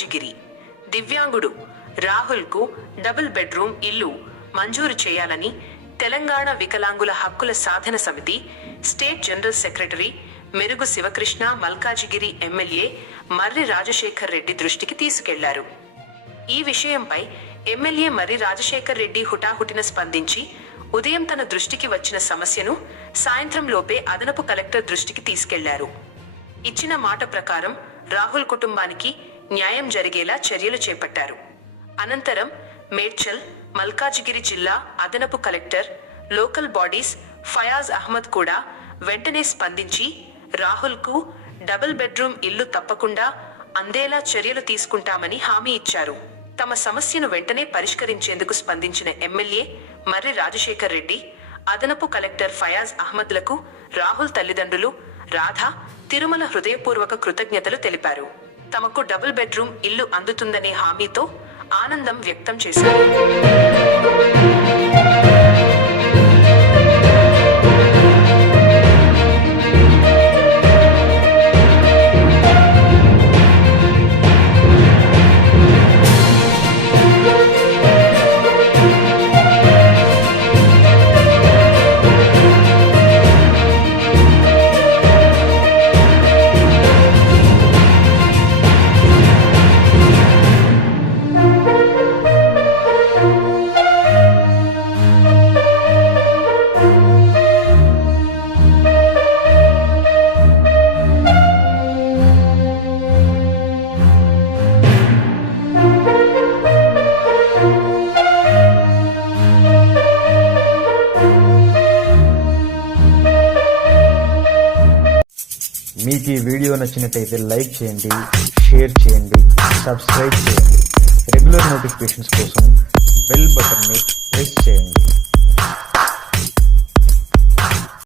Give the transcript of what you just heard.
Malkajgiri దివ్యాంగుడు రాహుల్కు double bedroom ఇల్లు మంజూరు చేయాలని తెలంగాణ వికలాంగుల హక్కుల సాధన సమితి స్టేట్ జనరల్ సెక్రటరీ మెరుగు శివకృష్ణ మల్కాజిగిరి ఎమ్మెల్యే మర్రి రాజశేఖర్ రెడ్డి దృష్టికి తీసుకెళ్లారు. ఈ విషయంపై ఎమ్మెల్యే మర్రి రాజశేఖర్ రెడ్డి హుటాహుటిన స్పందించి ఉదయం తన దృష్టికి వచ్చిన సమస్యను సాయంత్రం లోపే అదనపు కలెక్టర్ దృష్టికి తీసుకెళ్లారు. ఇచ్చిన మాట ప్రకారం రాహుల్ కుటుంబానికి న్యాయం జరిగేలా చర్యలు చేపట్టారు. అనంతరం మేడ్చల్, మల్కాజిగిరి జిల్లా అదనపు collector, local bodies Fayaz Ahmed కూడా వెంటనే స్పందించి రాహుల్కు డబుల్ బెడ్రూమ్ ఇల్లు తప్పకుండా అందేలా చర్యలు తీసుకుంటామని హామీ ఇచ్చారు. తమ సమస్యను వెంటనే పరిష్కరించేందుకు స్పందించిన ఎమ్మెల్యే మర్రి రాజశేఖర్ రెడ్డి, అదనపు కలెక్టర్ ఫయాజ్ అహ్మద్లకు రాహుల్ తల్లిదండ్రులు రాధా, తిరుమల హృదయపూర్వక కృతజ్ఞతలు తెలిపారు. తమకు డబుల్ బెడ్రూమ్ ఇల్లు అందుతుందనే హామీతో ఆనందం వ్యక్తం చేశారు. మీకు ఈ వీడియో నచ్చినట్టయితే లైక్ చేయండి, షేర్ చేయండి, సబ్స్క్రైబ్ చేయండి. రెగ్యులర్ నోటిఫికేషన్స్ కోసం బెల్ బటన్ని ప్రెస్ చేయండి.